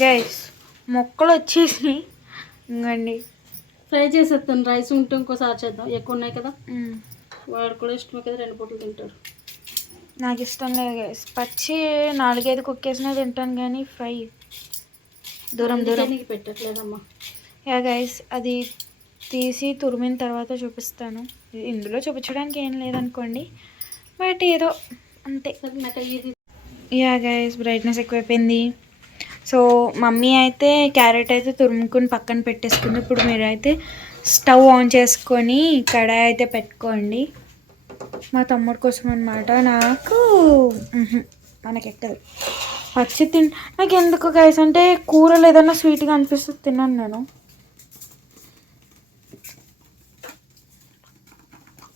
Guys మొక్కలు వచ్చేసి ఇంకండి ఫ్రై చేసేస్తాను. రైస్ ఉంటే ఇంకోసారి చేద్దాం, ఎక్కువ ఉన్నాయి కదా. వాడు కూడా ఇష్టమే కదా, 2 పూటలు తింటాడు. నాకు ఇష్టం లేదు గైస్, పచ్చి 4-5 కుక్కేసినా తింటాను కానీ ఫ్రై దూరం నీకు పెట్టట్లేదమ్మా. యా గైస్ అది తీసి తురిమిన తర్వాత చూపిస్తాను. ఇందులో చూపించడానికి ఏం లేదనుకోండి, బట్ ఏదో అంతే. యా గైస్ బ్రైట్నెస్ ఎక్కువైపోయింది. సో మమ్మీ అయితే క్యారెట్ అయితే తురుముకుని పక్కన పెట్టేసుకుంది. ఇప్పుడు మీరైతే స్టవ్ ఆన్ చేసుకొని కడాయి అయితే పెట్టుకోండి. మా తమ్ముడు కోసం అనమాట. నాకు మనకెక్కదు పచ్చి నాకు ఎందుకు గైస్ అంటే కూరలు ఏదైనా స్వీట్గా అనిపిస్తుంది తిన్నాను నేను.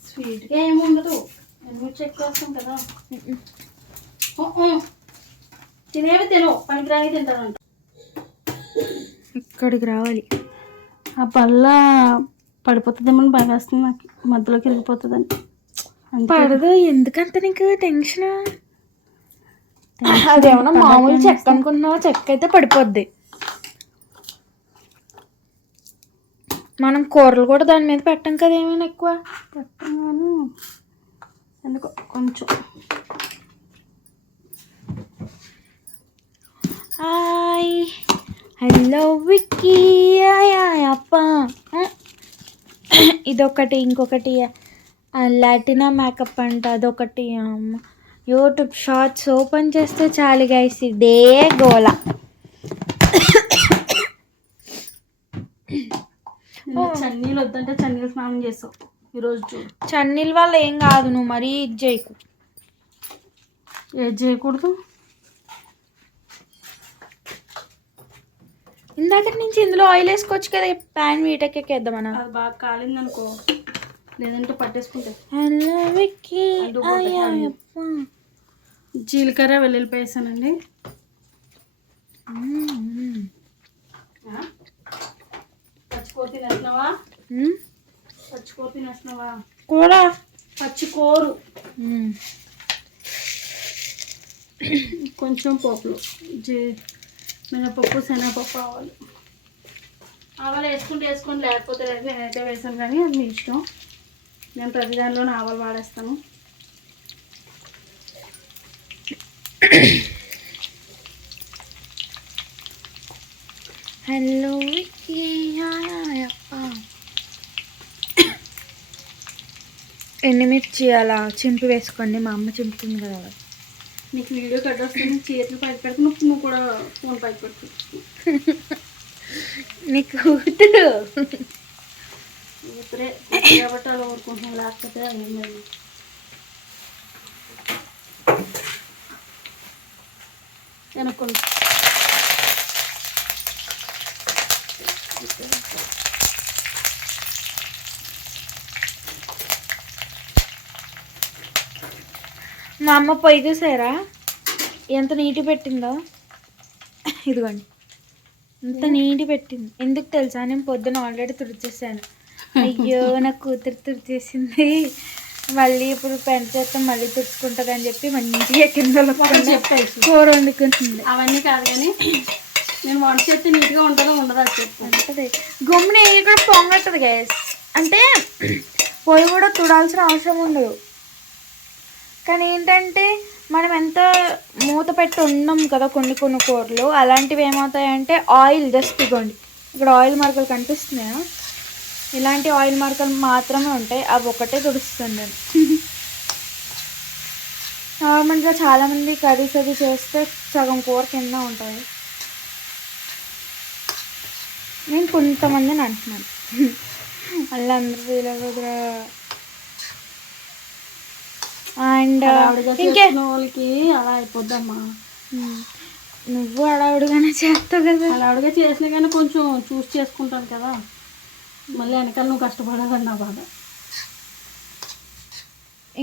స్వీట్గా ఏమి ఉండదు, చెక్ చేస్తాం కదా. తినేవి తిను, పనికిరాని తింటానంట. ఇక్కడికి రావాలి. ఆ పళ్ళ పడిపోతుందేమని భయం వేస్తుంది నాకు, మధ్యలోకి వెళ్ళిపోతుందని. పడదు, ఎందుకంత నీకు టెన్షన్? అదేమన్నా మామూలు చెక్క అనుకున్నావా? చెక్క అయితే పడిపోద్ది. మనం కూరలు కూడా దాని మీద పెట్టాం కదా, ఏమైనా ఎక్కువ పెట్టాను ఎందుకో కొంచెం. హాయ్ హలో విక్కీ అప్ప. ఇదొకటి, ఇంకొకటి లాటినా మేకప్ అంట, అదొకటి. యూట్యూబ్ షార్ట్స్ ఓపెన్ చేస్తే చాలు గైస్ ఇదే గోల. చన్నీళ్ళు వద్దంటే చన్నీళ్ళు స్నానం చేస్తావు ఈరోజు. చన్నీళ్ళ వల్ల ఏం కాదు, నువ్వు మరీ ఇది చేయకు. ఏది చేయకూడదు? ఇందాక నుంచి ఇందులో ఆయిల్ వేసుకోవచ్చు కదా, ప్యాన్ వీటెక్కేద్దామన్నా. అది బాగా కాలింది అనుకో, లేదంటే పట్టేసుకుంటే. జీలకర్ర వెల్లుల్లిపాయ వేసానండి. పచ్చికూర తినేస్తున్నావా? పచ్చికూర తినేస్తున్నావా? కూర పచ్చికూరు. కొంచెం పోపులు మినపప్పు, శనగపప్పు, ఆవాలు. ఆవాలు వేసుకుంటే వేసుకొని, లేకపోతే లేదు. నేనైతే వేసాను కానీ అది మీ ఇష్టం. నేను ప్రతి దానిలోనే ఆవాలు వాడేస్తాను. హలో ఎండుమిర్చి అలా చింపి వేసుకోండి, మా అమ్మ చింపుతుంది కదా. నీకు వీడియో కట్ వస్తుంది, చేతులు పైకి పెడుతున్నా, నువ్వు కూడా ఫోన్ పైకి పెట్టు. నీకు కూతురు కూతురే కాబట్టి అలా ఊరుకుంటున్నాం, లేకపోతే అన్నీ వెనుక్కుంటా. మా అమ్మ పొయ్యి చూసారా ఎంత నీటి పెట్టిందో? ఇదిగోండి ఎంత నీటి పెట్టింది. ఎందుకు తెలుసా? నేను పొద్దున ఆల్రెడీ తుడిచేసాను. అయ్యో నా కూతురు తుడిచేసింది, మళ్ళీ ఇప్పుడు పెంట చేస్తాం మళ్ళీ తుడుచుకుంటుంది అని చెప్పి మంచిగా కింద కూర వండుకుంటుంది. అవన్నీ కాదు కానీ నేను వంట చేస్తే నీట్గా ఉంటుందో ఉండదు అది చెప్తాను. గమ్మున కూడా పొంగట్టదు గ్యాస్ అంటే పొయ్యి కూడా తుడాల్సిన అవసరం ఉండదు. కానీ ఏంటంటే మనం ఎంత మూత పెట్టి ఉన్నాం కదా కొన్ని కూరలు, అలాంటివి ఏమవుతాయంటే ఆయిల్ జస్ట్ ఇవ్వండి, ఇక్కడ ఆయిల్ మరకలు కనిపిస్తున్నాయా? ఇలాంటి ఆయిల్ మరకలు మాత్రమే ఉంటాయి, అవి ఒకటే తుడుస్తాను నేను. నార్మల్గా చాలామంది కర్రీస్ అది చేస్తే సగం కూర కింద ఉంటాయి. నేను కొంతమందిని అంటున్నాను, అలా అందరూ ఇలా అండ్ ఇంకే వాళ్ళకి అలా అయిపోద్దమ్మా. నువ్వు అడావుడిగానే చేస్తావు కదా. అడావుడిగా చేసినా కానీ కొంచెం చూసి చేసుకుంటాను కదా, మళ్ళీ వెనకాల నువ్వు కష్టపడాలని నా బాధ.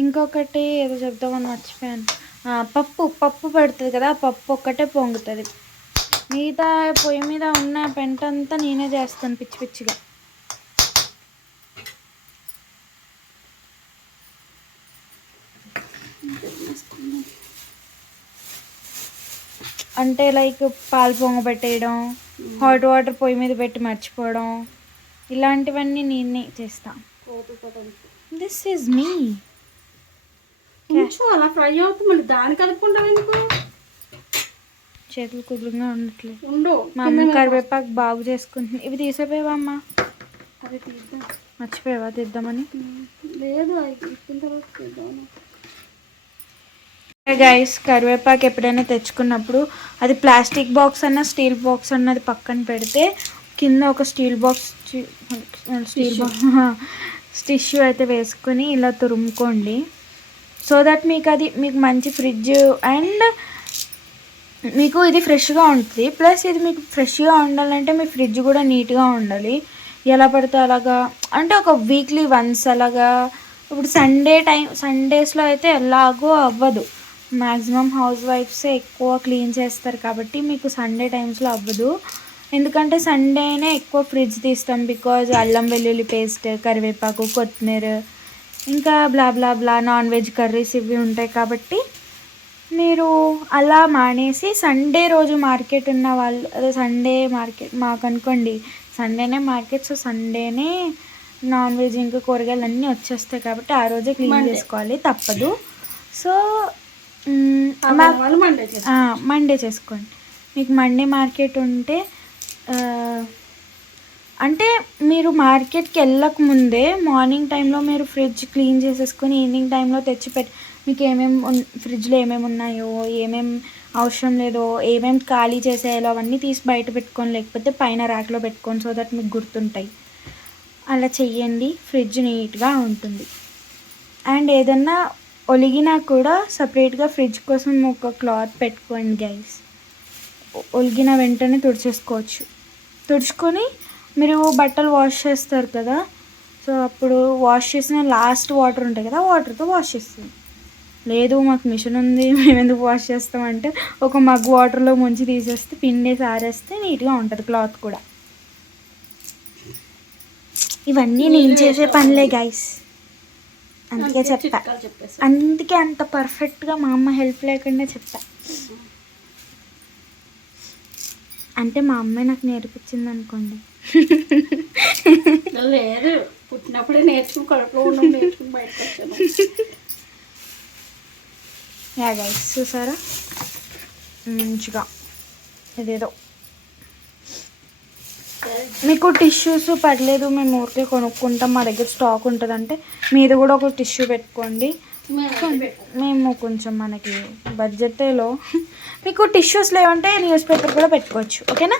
ఇంకొకటి ఏదో చెప్తామని మర్చిపోయాను. పప్పు పెడుతుంది కదా, పప్పు ఒక్కటే పొంగుతుంది. మిగతా పొయ్యి మీద ఉన్న పెంట అంతా నేనే చేస్తాను పిచ్చి పిచ్చిగా. అంటే లైక్ పాలు పొంగబెట్టేయడం, హాట్ వాటర్ పొయ్యి మీద పెట్టి మర్చిపోవడం, ఇలాంటివన్నీ నేనే చేస్తాను. దిస్ ఈజ్ మీ. కొంచెం అలా ఫ్రై అవుతుంది, మళ్ళీ దాన్ని కలుపుకుంటావు ఎందుకు? చేతులు కుదురుగా ఉండట్లేదు. ఉండు, మా అమ్మ కరివేపాకు బాగు చేసుకుంటుంది. ఇవి తీసేపోయావా అమ్మ? అది తీద్దాం. మర్చిపోయావా తీద్దామని? లేదు, అది ఇచ్చిన తర్వాత తీద్దాం. గైస్, కరివేపాకు ఎప్పుడైనా తెచ్చుకున్నప్పుడు అది ప్లాస్టిక్ బాక్స్ అన్న స్టీల్ బాక్స్ అన్నది పక్కన పెడితే కింద ఒక స్టీల్ బాక్స్ టిష్యూ అయితే వేసుకొని ఇలా తురుముకోండి. సో దట్ మీకు మంచి ఫ్రిడ్జ్ అండ్ మీకు ఇది ఫ్రెష్గా ఉంటుంది. ప్లస్ ఇది మీకు ఫ్రెష్గా ఉండాలంటే మీ ఫ్రిడ్జ్ కూడా నీట్గా ఉండాలి. ఎలా పడితే అలాగా అంటే ఒక వీక్లీ వన్స్ అలాగా. ఇప్పుడు సండేస్లో అయితే ఎలాగో అవ్వదు. మ్యాక్సిమం హౌస్ వైఫ్సే ఎక్కువ క్లీన్ చేస్తారు కాబట్టి మీకు సండే టైమ్స్లో అవ్వదు. ఎందుకంటే సండేనే ఎక్కువ ఫ్రిడ్జ్ తీస్తాం. బికాజ్ అల్లం వెల్లుల్లి పేస్ట్, కరివేపాకు, కొత్తిమీర, ఇంకా బ్లా బ్లా బ్లా నాన్ వెజ్ కర్రీస్ ఇవి ఉంటాయి. కాబట్టి మీరు అలా మానేసి సండే రోజు మార్కెట్ ఉన్న వాళ్ళు, అదే సండే మార్కెట్ మాకు అనుకోండి, సండేనే మార్కెట్. సో సండేనే నాన్ వెజ్ ఇంకా కూరగాయలు అన్నీ వచ్చేస్తాయి కాబట్టి ఆ రోజే క్లీన్ చేసుకోవాలి, తప్పదు. సో మండే చేసుకోండి. మీకు మండే మార్కెట్ ఉంటే అంటే మీరు మార్కెట్కి వెళ్ళక ముందే మార్నింగ్ టైంలో మీరు ఫ్రిడ్జ్ క్లీన్ చేసేసుకొని ఈవినింగ్ టైంలో మీకు ఫ్రిడ్జ్లో ఏమేమి ఉన్నాయో, ఏమేమి అవసరం లేదో, ఏమేమి ఖాళీ చేసేయాలో అవన్నీ తీసి బయట పెట్టుకొని, లేకపోతే పైన ర్యాక్లో పెట్టుకొని, సో దట్ మీకు గుర్తుంటాయి. అలా చెయ్యండి, ఫ్రిడ్జ్ నీట్గా ఉంటుంది. అండ్ ఏదన్నా ఒలిగినా కూడా సపరేట్గా ఫ్రిడ్జ్ కోసం ఒక క్లాత్ పెట్టుకోండి గైస్. ఒలిగిన వెంటనే తుడుచుకొని మీరు బట్టలు వాష్ చేస్తారు కదా, సో అప్పుడు వాష్ చేసిన లాస్ట్ వాటర్ ఉంటాయి కదా, వాటర్తో వాష్ చేస్తాం. లేదు మాకు మిషన్ ఉంది మేము ఎందుకు వాష్ చేస్తామంటే ఒక మగ్ వాటర్లో ముంచి తీసేస్తే పిండేసి ఆరేస్తే నీట్గా ఉంటుంది క్లాత్ కూడా. ఇవన్నీ నేను చేసే పనులే గైస్, అందుకే చెప్తా. అందుకే అంత పర్ఫెక్ట్గా మా అమ్మ హెల్ప్ లేకుండా చెప్తా. అంటే మా అమ్మాయి నాకు నేర్పించింది అనుకోండి. లేదు, పుట్టినప్పుడే నేర్చుకుని కడుపులో ఉండడం నేర్చుకుని బయటకు వచ్చాను. యా గైస్, చూసారా మంచిగా ఇదేదో. మీకు టిష్యూస్ పర్లేదు, మేము ఊరికే కొనుక్కుంటాం, మా దగ్గర స్టాక్ ఉంటుంది అంటే మీరు కూడా ఒక టిష్యూ పెట్టుకోండి. మేము కొంచెం మనకి బడ్జెట్లో మీకు టిష్యూస్ లేవంటే న్యూస్ పేపర్ కూడా పెట్టుకోవచ్చు. ఓకేనా?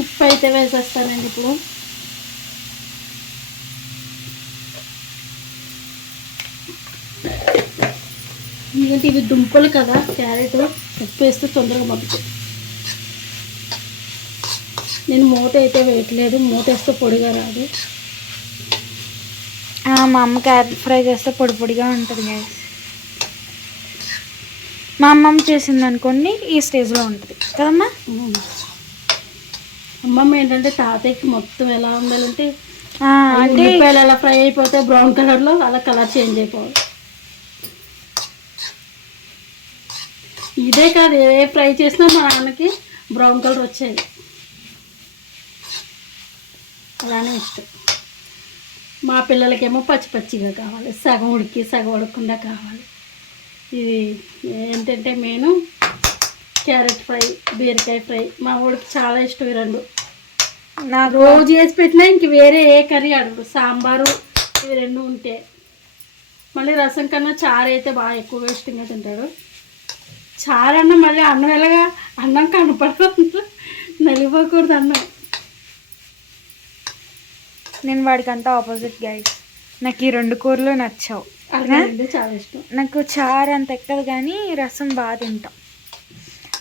ఉప్పు అయితే వేసేస్తానండి ఇప్పుడు. ఎందుకంటే ఇవి దుంపలు కదా, క్యారెట్, ఉప్పు వేస్తే తొందరగా మగ్గుతాయి. నేను మూత అయితే వేయట్లేదు, మూత వేస్తే పొడిగా రాదు. మా అమ్మ క్యారెట్ ఫ్రై చేస్తే పొడి పొడిగా ఉంటుంది గైస్. మా అమ్మమ్మ చేసింది అనుకోండి ఈ స్టేజ్లో ఉంటుంది కదమ్మా. అమ్మమ్మ ఏంటంటే తాతయ్యకి మొత్తం ఎలా ఉండాలంటే అంటే ఉల్లిపాయలు ఎలా ఫ్రై అయిపోతే బ్రౌన్ కలర్లో అలా కలర్ చేంజ్ అయిపోవాలి. ఇదే కాదు, ఏ ఫ్రై చేసినా మా నాన్నకి బ్రౌన్ కలర్ వచ్చేది. అలానే ఇష్టం. మా పిల్లలకేమో పచ్చి పచ్చిగా కావాలి, సగం ఉడికి సగం ఉడకకుండా కావాలి. ఇది ఏంటంటే మెయిన్ క్యారెట్ ఫ్రై, బీరకాయ ఫ్రై మా వాడికి చాలా ఇష్టం. ఈ రెండు నాకు రోజు చేసి పెట్టినా ఇంక వేరే ఏ కర్రీ అడుగు, సాంబారు ఇవి రెండు ఉంటే. మళ్ళీ రసం కన్నా చారు అయితే బాగా ఎక్కువగా ఇష్టంగా తింటాడు. చారు అన్నం మళ్ళీ అన్నం ఎలాగా, అన్నం కనపడదు, నలిపోకూడదు అన్నం. నేను వాడికి అంతా ఆపోజిట్ గైస్. నాకు ఈ రెండు కూరలు నచ్చావు. చాలా ఇష్టం. నాకు చారు అంత ఎక్కదు కానీ రసం బాగా తింటాం.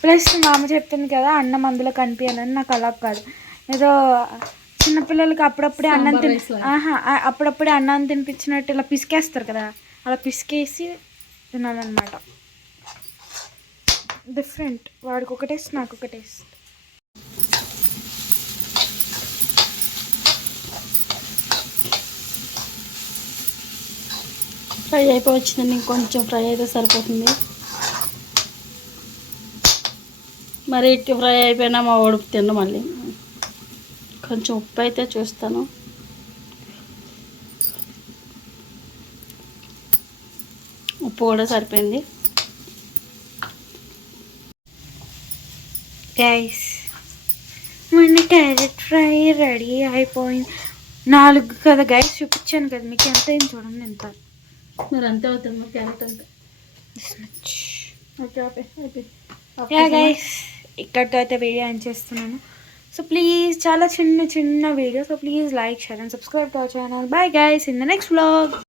ప్లస్ మా అమ్మ చెప్తుంది కదా అన్నం అందులో కనిపించాలని, నాకు అలా కాదు. ఏదో చిన్నపిల్లలకి అప్పుడప్పుడే అప్పుడప్పుడే అన్నం తినిపించినట్టు ఇలా పిసికేస్తారు కదా, అలా పిసికేసి తినాలన్నమాట. డిఫరెంట్, వాడికి ఒక టేస్ట్ నాకు ఒక టేస్ట్. ఫ్రై అయిపోయి వచ్చిందండి, ఇంకొంచెం ఫ్రై అయితే సరిపోతుంది. మరి ఇటు ఫ్రై అయిపోయినా మా ఉడుపు తిన్న మళ్ళీ కొంచెం ఉప్పు అయితే చూస్తాను. ఉప్పు కూడా సరిపోయింది. గైస్ మన క్యారెట్ ఫ్రై రెడీ అయిపోయింది. 4 కదా గైస్ చూపించాను కదా మీకు, ఎంత అయింది చూడండి ఎంత. మరి అంతే అవుతుంది మా క్యారెట్ అంతా. యా గైస్ ఇక్కడితో అయితే వీడియో ఎండ్ చేస్తున్నాను. సో ప్లీజ్ చాలా చిన్న చిన్న video. So please like share and subscribe to our channel. Bye guys in the next vlog.